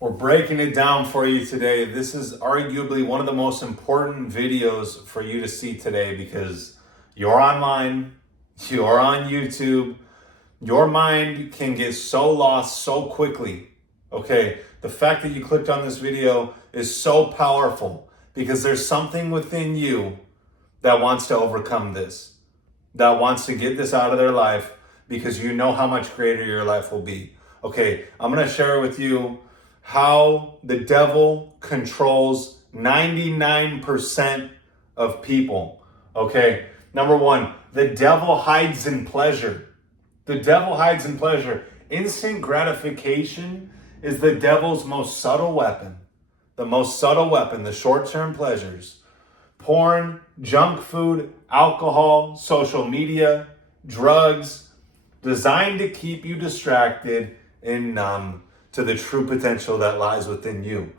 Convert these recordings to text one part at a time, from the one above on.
We're breaking it down for you today. This is arguably one of the most important videos for you to see today because you're online, you're on YouTube, your mind can get so lost so quickly. Okay, the fact that you clicked on this video is so powerful because there's something within you that wants to overcome this, that wants to get this out of their life because you know how much greater your life will be. Okay, I'm going to share with you how the devil controls 99% of people. Okay, number one, the devil hides in pleasure. The devil hides in pleasure. Instant gratification is the devil's most subtle weapon. The most subtle weapon, the short-term pleasures. Porn, junk food, alcohol, social media, drugs, designed to keep you distracted and numb to the true potential that lies within you.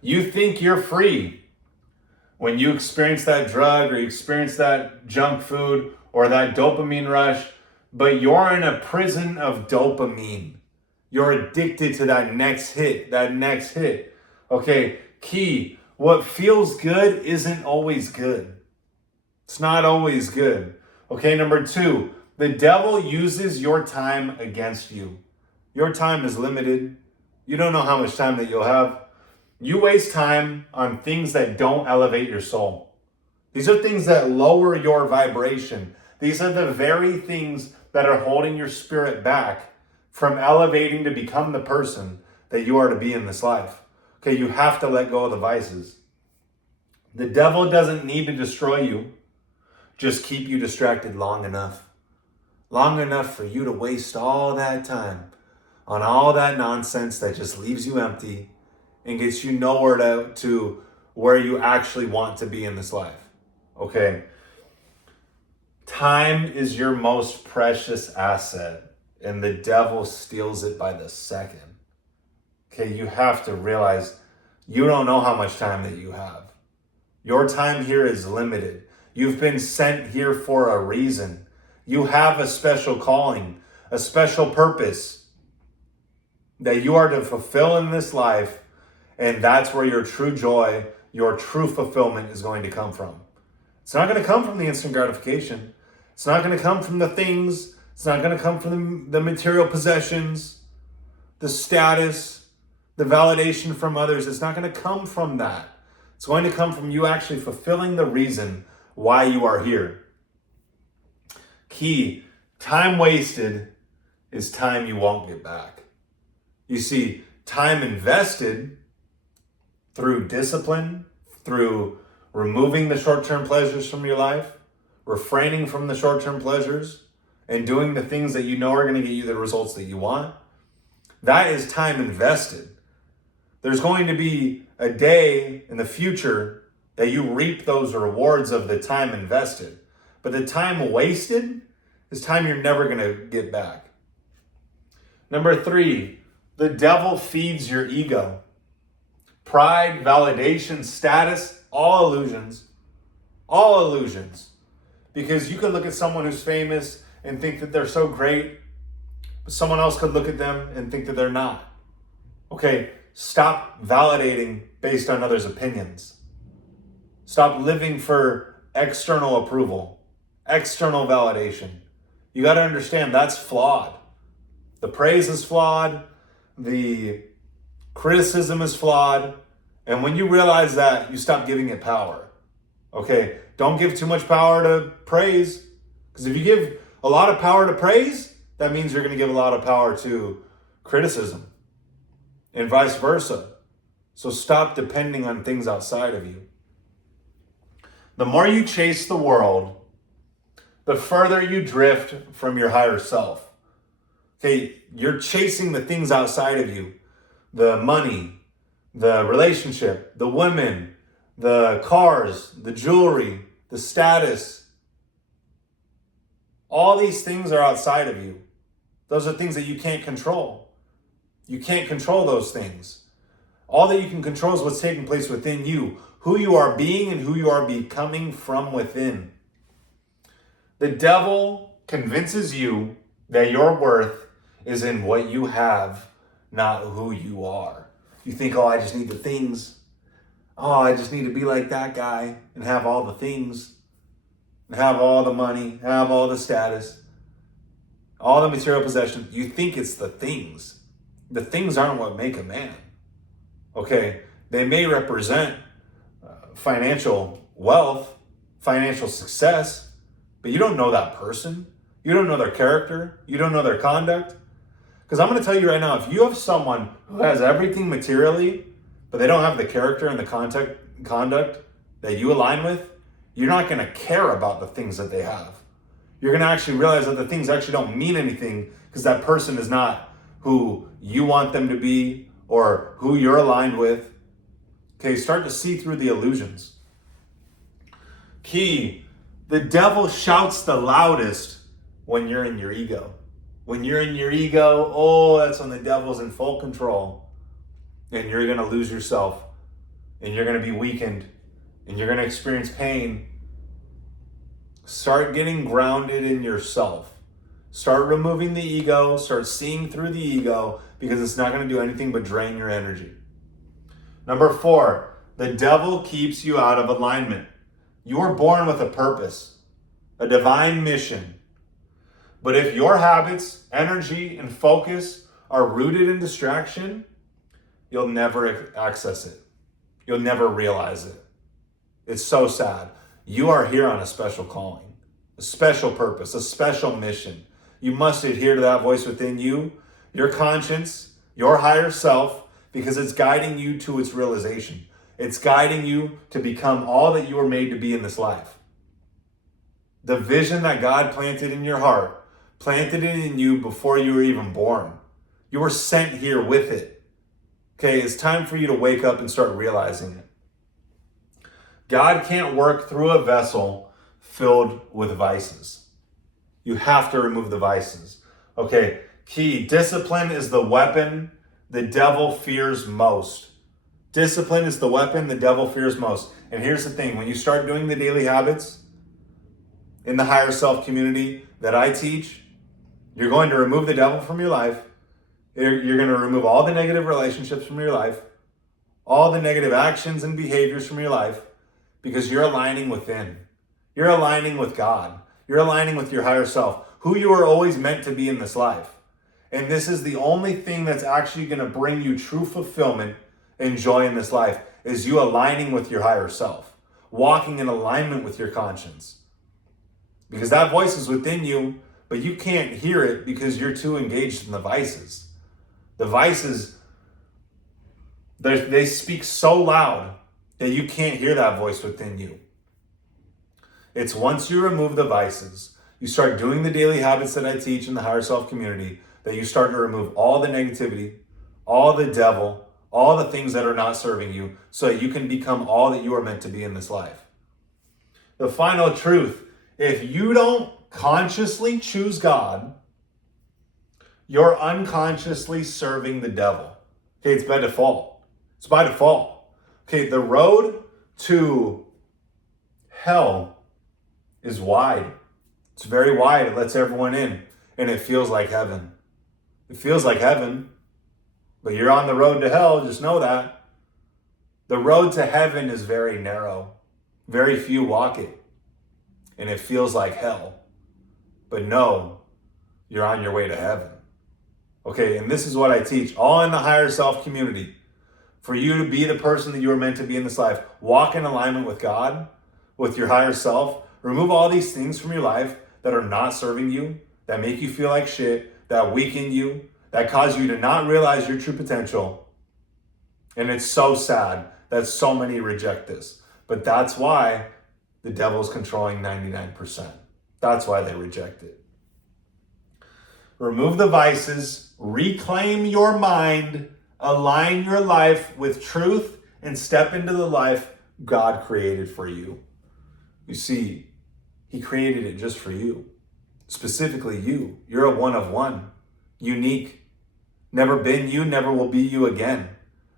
You think you're free when you experience that drug or you experience that junk food or that dopamine rush, but you're in a prison of dopamine. You're addicted to that next hit, Okay, key, what feels good isn't always good. It's not always good. Okay, number two, the devil uses your time against you. Your time is limited. You don't know how much time that you'll have. You waste time on things that don't elevate your soul. These are things that lower your vibration. These are the very things that are holding your spirit back from elevating to become the person that you are to be in this life. Okay, you have to let go of the vices. The devil doesn't need to destroy you, just keep you distracted long enough. Long enough for you to waste all that time on all that nonsense that just leaves you empty and gets you nowhere to where you actually want to be in this life. Okay? Time is your most precious asset, and the devil steals it by the second. Okay, you have to realize you don't know how much time that you have. Your time here is limited. You've been sent here for a reason. You have a special calling, a special purpose that you are to fulfill in this life, and that's where your true joy, your true fulfillment is going to come from. It's not going to come from the instant gratification. It's not going to come from the things. It's not going to come from the material possessions, the status, the validation from others. It's not going to come from that. It's going to come from you actually fulfilling the reason why you are here. Key, time wasted is time you won't get back. You see, time invested through discipline, through removing the short-term pleasures from your life, refraining from the short-term pleasures, and doing the things that you know are going to get you the results that you want, that is time invested. There's going to be a day in the future that you reap those rewards of the time invested. But the time wasted is time you're never going to get back. Number three, the devil feeds your ego. Pride, validation, status, all illusions. All illusions. Because you could look at someone who's famous and think that they're so great, but someone else could look at them and think that they're not. Okay, stop validating based on others' opinions. Stop living for external approval, external validation. You got to understand that's flawed. The praise is flawed. The criticism is flawed. And when you realize that, you stop giving it power. Okay, don't give too much power to praise. Because if you give a lot of power to praise, that means you're going to give a lot of power to criticism and vice versa. So stop depending on things outside of you. The more you chase the world, the further you drift from your higher self. Okay, you're chasing the things outside of you. The money, the relationship, the women, the cars, the jewelry, the status. All these things are outside of you. Those are things that you can't control. You can't control those things. All that you can control is what's taking place within you, who you are being and who you are becoming from within. The devil convinces you that your worth is in what you have, not who you are. You think, oh, I just need the things. Oh, I just need to be like that guy and have all the things, and have all the money, have all the status, all the material possessions. You think it's the things. The things aren't what make a man. Okay, they may represent financial wealth, financial success, but you don't know that person. You don't know their character. You don't know their conduct. Because I'm going to tell you right now, if you have someone who has everything materially, but they don't have the character and the conduct that you align with, you're not going to care about the things that they have. You're going to actually realize that the things actually don't mean anything because that person is not who you want them to be or who you're aligned with. Okay, start to see through the illusions. Key, the devil shouts the loudest when you're in your ego. When you're in your ego, oh, that's when the devil's in full control. And you're going to lose yourself. And you're going to be weakened. And you're going to experience pain. Start getting grounded in yourself. Start removing the ego. Start seeing through the ego because it's not going to do anything but drain your energy. Number 4, the devil keeps you out of alignment. You were born with a purpose, a divine mission. But if your habits, energy, and focus are rooted in distraction, you'll never access it. You'll never realize it. It's so sad. You are here on a special calling, a special purpose, a special mission. You must adhere to that voice within you, your conscience, your higher self, because it's guiding you to its realization. It's guiding you to become all that you were made to be in this life. The vision that God planted in your heart, planted it in you before you were even born. You were sent here with it. Okay, it's time for you to wake up and start realizing it. God can't work through a vessel filled with vices. You have to remove the vices. Okay, key, discipline is the weapon the devil fears most. Discipline is the weapon the devil fears most. And here's the thing, when you start doing the daily habits in the higher self community that I teach, you're going to remove the devil from your life. You're going to remove all the negative relationships from your life, all the negative actions and behaviors from your life, because you're aligning within. You're aligning with God. You're aligning with your higher self, who you are always meant to be in this life. And this is the only thing that's actually going to bring you true fulfillment and joy in this life, is you aligning with your higher self, walking in alignment with your conscience. Because that voice is within you, but you can't hear it because you're too engaged in the vices. The vices, they speak so loud that you can't hear that voice within you. It's once you remove the vices, you start doing the daily habits that I teach in the higher self community, that you start to remove all the negativity, all the devil, all the things that are not serving you, so that you can become all that you are meant to be in this life. The final truth, if you don't consciously choose God, you're unconsciously serving the devil. Okay, it's by default. It's by default. Okay, the road to hell is wide. It's very wide. It lets everyone in, and it feels like heaven. It feels like heaven, but you're on the road to hell. Just know that. The road to heaven is very narrow. Very few walk it, and it feels like hell. But no, you're on your way to heaven. Okay, and this is what I teach, all in the higher self community. For you to be the person that you were meant to be in this life, walk in alignment with God, with your higher self. Remove all these things from your life that are not serving you, that make you feel like shit, that weaken you, that cause you to not realize your true potential. And it's so sad that so many reject this. But that's why the devil's controlling 99%. That's why they reject it. Remove the vices, reclaim your mind, align your life with truth, and step into the life God created for you. You see, He created it just for you. Specifically you. You're a one of one. Unique. Never been you, never will be you again.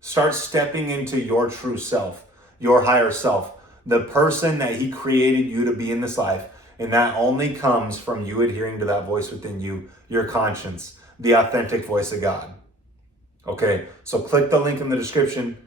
Start stepping into your true self, your higher self, the person that He created you to be in this life. And that only comes from you adhering to that voice within you, your conscience, the authentic voice of God. Okay, so click the link in the description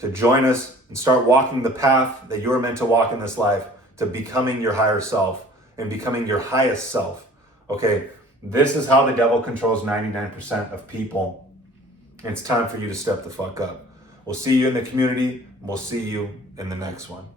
to join us and start walking the path that you're meant to walk in this life, to becoming your higher self and becoming your highest self. Okay, this is how the devil controls 99% of people. And it's time for you to step the fuck up. We'll see you in the community. We'll see you in the next one.